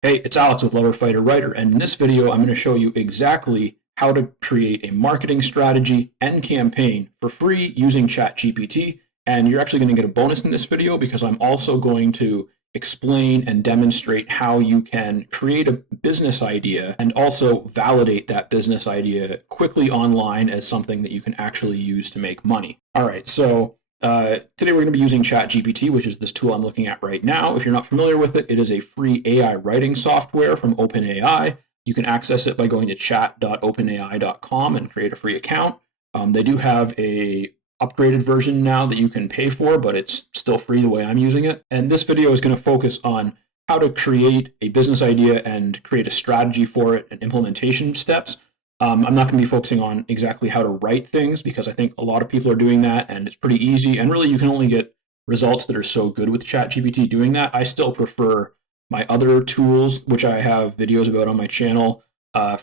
Hey, it's Alex with Lover Fighter Writer, and in this video, I'm going to show you exactly how to create a marketing strategy and campaign for free using ChatGPT. And you're actually going to get a bonus in this video because I'm also going to explain and demonstrate how you can create a business idea and also validate that business idea quickly online as something that you can actually use to make money. All right, so today we're going to be using ChatGPT, which is this tool I'm looking at right now. If you're not familiar with it, it is a free AI writing software from OpenAI. You can access it by going to chat.openai.com and create a free account. They do have a upgraded version now that you can pay for, but it's still free the way I'm using it. And this video is going to focus on how to create a business idea and create a strategy for it and implementation steps. I'm not going to be focusing on exactly how to write things because I think a lot of people are doing that and it's pretty easy. And really, you can only get results that are so good with ChatGPT doing that. I still prefer my other tools, which I have videos about on my channel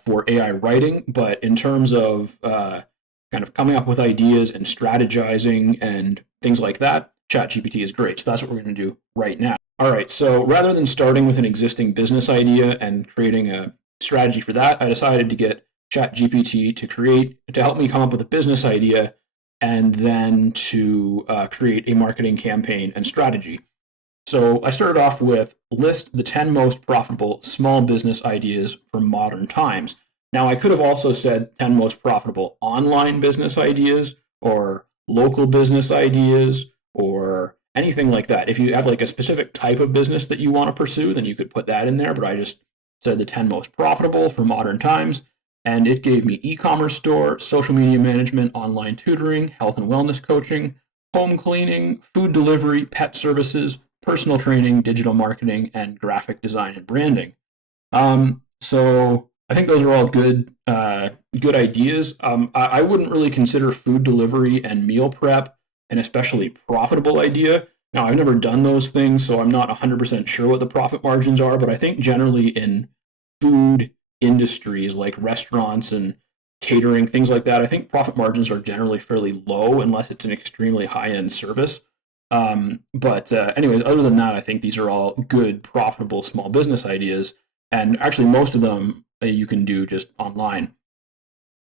for AI writing. But in terms of kind of coming up with ideas and strategizing and things like that, ChatGPT is great. So that's what we're going to do right now. All right. So rather than starting with an existing business idea and creating a strategy for that, I decided to get ChatGPT to help me come up with a business idea and then to create a marketing campaign and strategy. So I started off with list the 10 most profitable small business ideas from modern times. Now I could have also said 10 most profitable online business ideas or local business ideas or anything like that. If you have like a specific type of business that you want to pursue, then you could put that in there, but I just said the 10 most profitable for modern times. And it gave me e-commerce store, social media management, online tutoring, health and wellness coaching, home cleaning, food delivery, pet services, personal training, digital marketing, and graphic design and branding. So I think those are all good ideas. I wouldn't really consider food delivery and meal prep an especially profitable idea. Now, I've never done those things, so I'm not 100% sure what the profit margins are, but I think generally in food industries like restaurants and catering, things like that, I think profit margins are generally fairly low unless it's an extremely high-end service. But anyways, other than that, I think these are all good, profitable small business ideas. And actually, most of them you can do just online.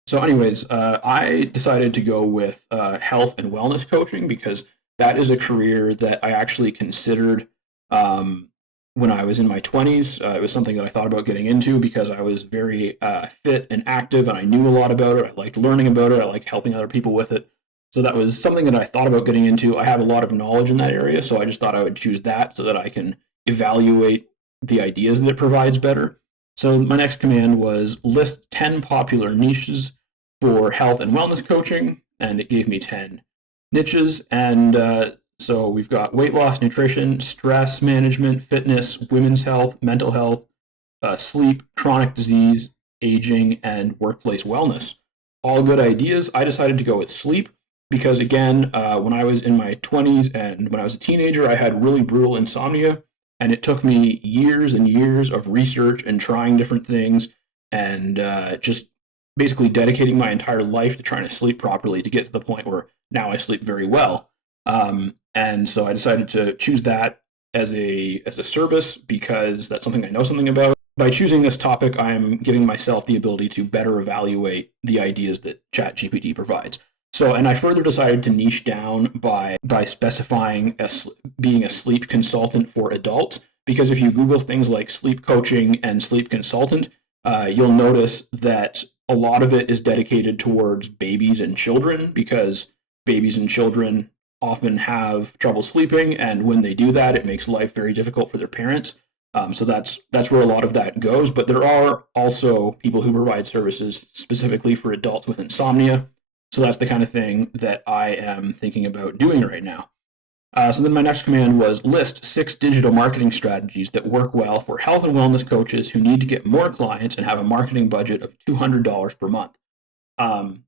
So anyways, I decided to go with health and wellness coaching because that is a career that I actually considered when I was in my 20s. It was something that I thought about getting into because I was very fit and active and I knew a lot about it. I liked learning about it. I liked helping other people with it. So that was something that I thought about getting into. I have a lot of knowledge in that area, so I just thought I would choose that so that I can evaluate the ideas that it provides better. So my next command was list 10 popular niches for health and wellness coaching, and it gave me 10 niches. And so we've got weight loss, nutrition, stress management, fitness, women's health, mental health, sleep, chronic disease, aging, and workplace wellness. All good ideas. I decided to go with sleep because, again, when I was in my 20s and when I was a teenager, I had really brutal insomnia. And it took me years and years of research and trying different things and just basically dedicating my entire life to trying to sleep properly to get to the point where now I sleep very well. And so I decided to choose that as a service because that's something I know something about. By choosing this topic, I'm giving myself the ability to better evaluate the ideas that ChatGPT provides. So, and I further decided to niche down by specifying being a sleep consultant for adults, because if you Google things like sleep coaching and sleep consultant, you'll notice that a lot of it is dedicated towards babies and children because babies and children often have trouble sleeping, and when they do that, it makes life very difficult for their parents. So that's where a lot of that goes. But there are also people who provide services specifically for adults with insomnia. So that's the kind of thing that I am thinking about doing right now. So then my next command was list 6 digital marketing strategies that work well for health and wellness coaches who need to get more clients and have a marketing budget of $200 per month.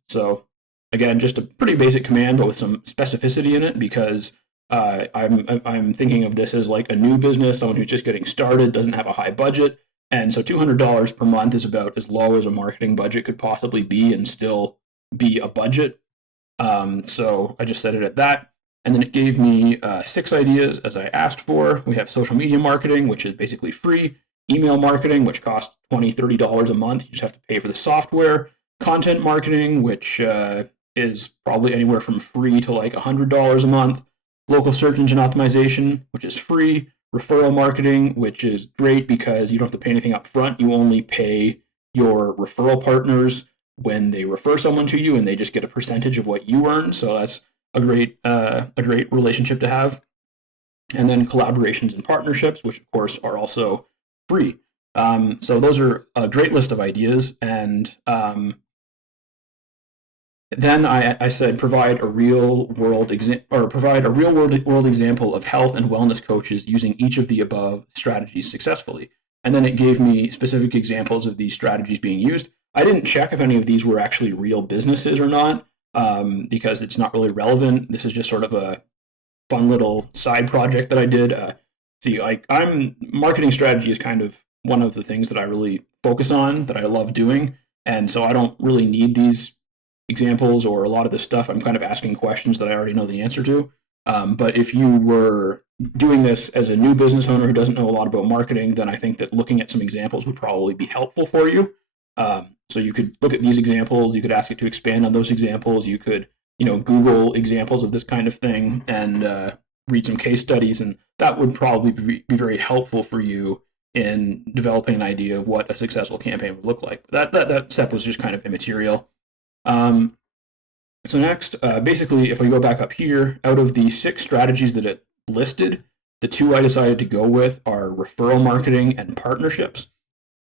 So again, just a pretty basic command, but with some specificity in it because I'm thinking of this as like a new business, someone who's just getting started, doesn't have a high budget. And so $200 per month is about as low as a marketing budget could possibly be and still be a budget. So I just set it at that. And then it gave me 6 ideas as I asked for. We have social media marketing, which is basically free. email marketing, which costs $20, $30 a month. You just have to pay for the software. Content marketing, which is probably anywhere from free to like $100 a month. Local search engine optimization, which is free. Referral marketing, which is great because you don't have to pay anything up front. You only pay your referral partners when they refer someone to you, and they just get a percentage of what you earn. So that's a great relationship to have. And then collaborations and partnerships, which of course are also free. So those are a great list of ideas. And then I said provide a real world example of health and wellness coaches using each of the above strategies successfully. And then it gave me specific examples of these strategies being used. I didn't check if any of these were actually real businesses or not, because it's not really relevant. This is just sort of a fun little side project that I did. Marketing strategy is kind of one of the things that I really focus on, that I love doing. And so I don't really need these examples or a lot of this stuff. I'm kind of asking questions that I already know the answer to. But if you were doing this as a new business owner who doesn't know a lot about marketing, then I think that looking at some examples would probably be helpful for you. So you could look at these examples, you could ask it to expand on those examples, you could, Google examples of this kind of thing and read some case studies, and that would probably be very helpful for you in developing an idea of what a successful campaign would look like. That step was just kind of immaterial. So next, basically, if we go back up here, out of the 6 strategies that it listed, the 2 I decided to go with are referral marketing and partnerships.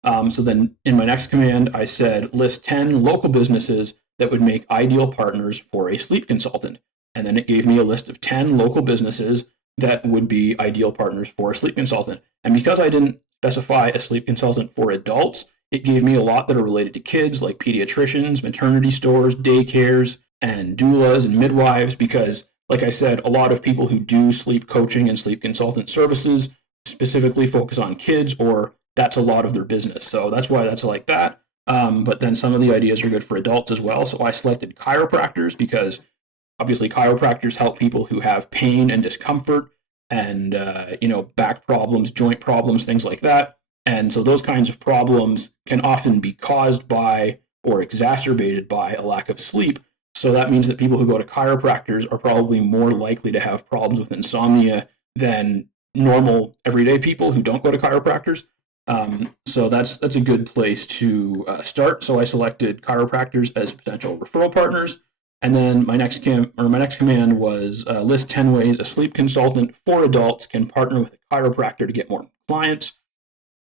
So then in my next command, I said list 10 local businesses that would make ideal partners for a sleep consultant. And then it gave me a list of 10 local businesses that would be ideal partners for a sleep consultant. And because I didn't specify a sleep consultant for adults, it gave me a lot that are related to kids, like pediatricians, maternity stores, daycares, and doulas and midwives, because, like I said, a lot of people who do sleep coaching and sleep consultant services specifically focus on kids, or that's a lot of their business. So that's why that's like that. But then some of the ideas are good for adults as well. So I selected chiropractors because obviously chiropractors help people who have pain and discomfort and, back problems, joint problems, things like that. And so those kinds of problems can often be caused by or exacerbated by a lack of sleep. So that means that people who go to chiropractors are probably more likely to have problems with insomnia than normal everyday people who don't go to chiropractors. So that's a good place to start. So I selected chiropractors as potential referral partners. And then my next command was list 10 ways a sleep consultant for adults can partner with a chiropractor to get more clients.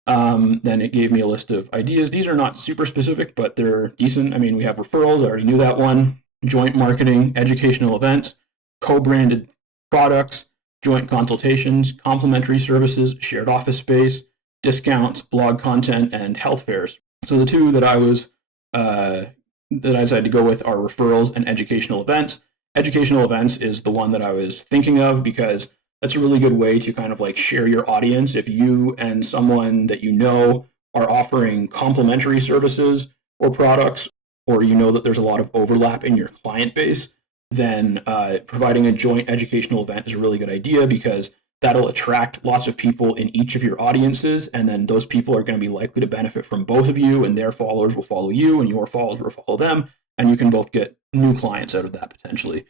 Then it gave me a list of ideas. These are not super specific, but they're decent. I mean, we have referrals. I already knew that one. Joint marketing, educational events, co-branded products, joint consultations, complimentary services, shared office space, discounts, blog content, and health fairs. So the 2 that I decided to go with are referrals and educational events. Educational events is the one that I was thinking of because that's a really good way to kind of like share your audience. If you and someone that you know are offering complimentary services or products, or that there's a lot of overlap in your client base, then providing a joint educational event is a really good idea because that'll attract lots of people in each of your audiences, and then those people are going to be likely to benefit from both of you, and their followers will follow you, and your followers will follow them, and you can both get new clients out of that potentially.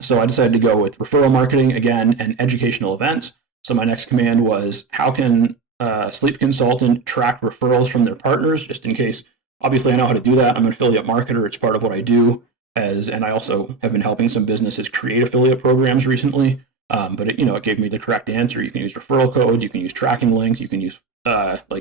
So I decided to go with referral marketing again and educational events. So my next command was how can a sleep consultant track referrals from their partners, just in case. Obviously, I know how to do that. I'm an affiliate marketer. It's part of what I do, and I also have been helping some businesses create affiliate programs recently. But it gave me the correct answer. You can use referral codes, you can use tracking links, you can use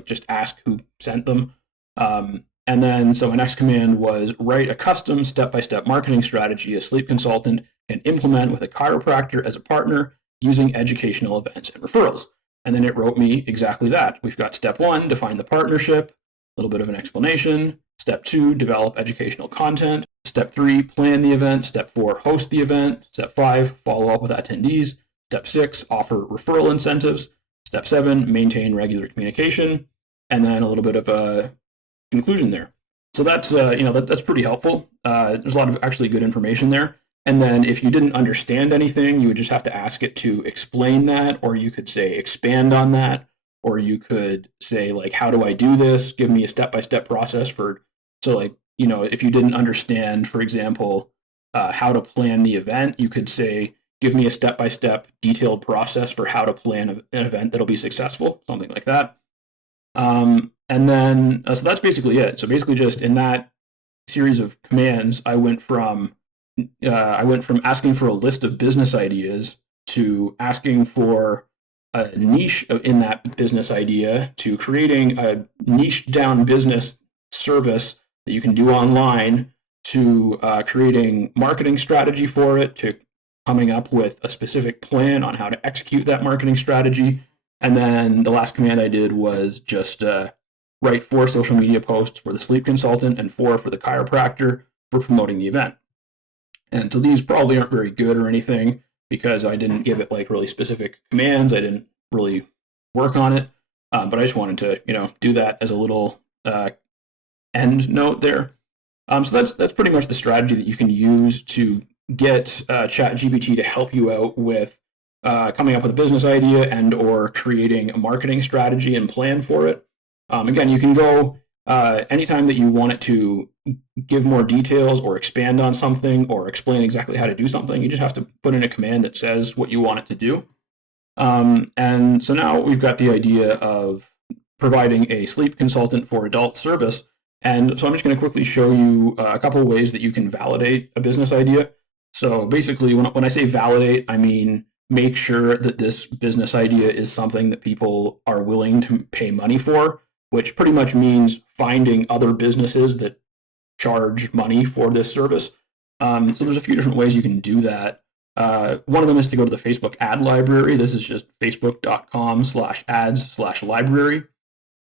just ask who sent them. And then so my next command was write a custom step-by-step marketing strategy a sleep consultant can implement with a chiropractor as a partner using educational events and referrals. And then it wrote me exactly that. We've got step 1, define the partnership, a little bit of an explanation. Step 2, develop educational content. Step 3, plan the event. Step 4, host the event. Step 5, follow up with attendees. Step 6, offer referral incentives. Step 7, maintain regular communication. And then a little bit of a conclusion there. So that's that's pretty helpful. There's a lot of actually good information there. And then if you didn't understand anything, you would just have to ask it to explain that, or you could say expand on that, or you could say like, how do I do this? Give me a step-by-step process for, so like, if you didn't understand, for example, how to plan the event, you could say, give me a step-by-step detailed process for how to plan an event that'll be successful, something like that. And then, so that's basically it. So basically just in that series of commands, I went from asking for a list of business ideas to asking for a niche in that business idea to creating a niche down business service that you can do online to creating marketing strategy for it to coming up with a specific plan on how to execute that marketing strategy. And then the last command I did was just write 4 social media posts for the sleep consultant and 4 for the chiropractor for promoting the event. And so these probably aren't very good or anything because I didn't give it like really specific commands. I didn't really work on it, but I just wanted to, do that as a little end note there. So that's pretty much the strategy that you can use to get ChatGPT to help you out with coming up with a business idea and or creating a marketing strategy and plan for it. Again, you can go anytime that you want it to give more details or expand on something or explain exactly how to do something. You just have to put in a command that says what you want it to do. And so now we've got the idea of providing a sleep consultant for adult service. And so I'm just going to quickly show you a couple of ways that you can validate a business idea. So basically, when I say validate, I mean make sure that this business idea is something that people are willing to pay money for, which pretty much means finding other businesses that charge money for this service. So there's a few different ways you can do that. One of them is to go to the Facebook ad library. This is just facebook.com/ads/library.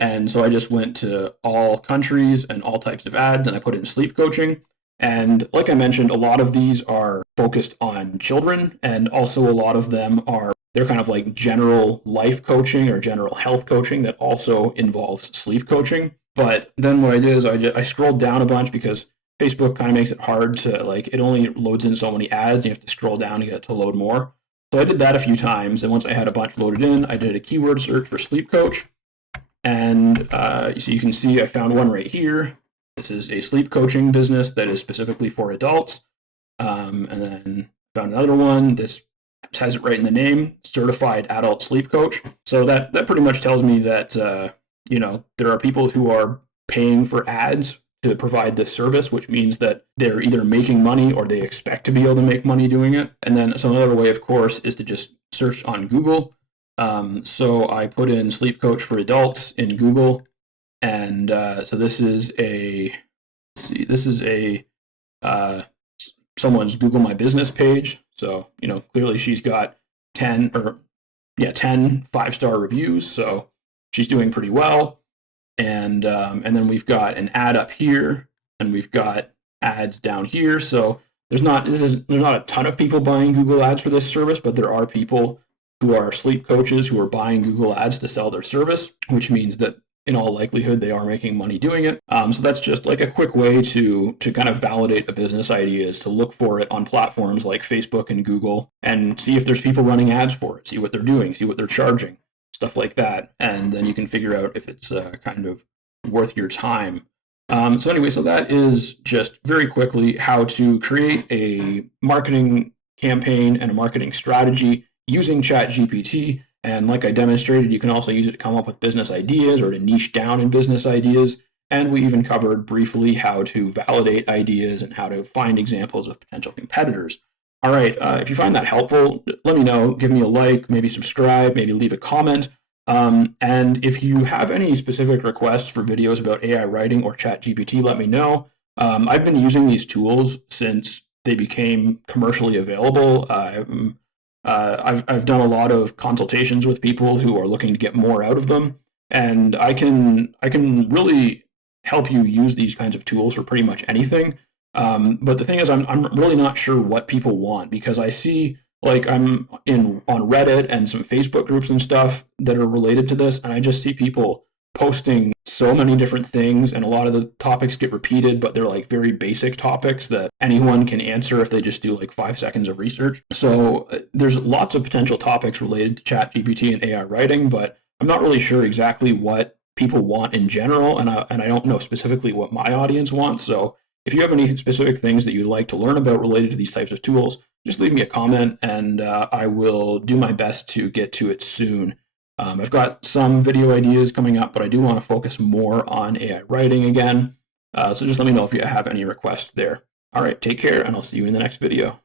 And so I just went to all countries and all types of ads, and I put in sleep coaching. And like I mentioned, a lot of these are focused on children, and also a lot of them they're kind of like general life coaching or general health coaching that also involves sleep coaching. But then what I did is I scrolled down a bunch because Facebook kind of makes it hard to it only loads in so many ads, and you have to scroll down to get it to load more. So I did that a few times, and once I had a bunch loaded in, I did a keyword search for sleep coach. And so you can see I found one right here. This is a sleep coaching business that is specifically for adults. And then found another one. This has it right in the name, certified adult sleep coach. So that pretty much tells me that, there are people who are paying for ads to provide this service, which means that they're either making money or they expect to be able to make money doing it. And then so another way, of course, is to just search on Google. So I put in sleep coach for adults in Google, and so this is someone's Google My Business page. So clearly she's got 10 5-star reviews, so she's doing pretty well. And then we've got an ad up here, and we've got ads down here. So there's not a ton of people buying Google ads for this service, but there are people who are sleep coaches who are buying Google ads to sell their service, which means that in all likelihood they are making money doing it. So that's just like a quick way to kind of validate a business idea, is to look for it on platforms like Facebook and Google and see if there's people running ads for it, see what they're doing, see what they're charging, stuff like that. And then you can figure out if it's kind of worth your time. So anyway, so that is just very quickly how to create a marketing campaign and a marketing strategy using ChatGPT. And like I demonstrated, you can also use it to come up with business ideas or to niche down in business ideas. And we even covered briefly how to validate ideas and how to find examples of potential competitors. All right, if you find that helpful, let me know. Give me a like, maybe subscribe, maybe leave a comment. And if you have any specific requests for videos about AI writing or ChatGPT, let me know. I've been using these tools since they became commercially available. I've done a lot of consultations with people who are looking to get more out of them, and I can really help you use these kinds of tools for pretty much anything. But the thing is, I'm really not sure what people want, because I see I'm on Reddit and some Facebook groups and stuff that are related to this, and I just see people posting so many different things, and a lot of the topics get repeated, but they're like very basic topics that anyone can answer if they just do like 5 seconds of research. So there's lots of potential topics related to ChatGPT and AI writing, but I'm not really sure exactly what people want in general, and I don't know specifically what my audience wants. So if you have any specific things that you'd like to learn about related to these types of tools, just leave me a comment, and I will do my best to get to it soon. I've got some video ideas coming up, but I do want to focus more on AI writing again. So just let me know if you have any requests there. All right, take care, and I'll see you in the next video.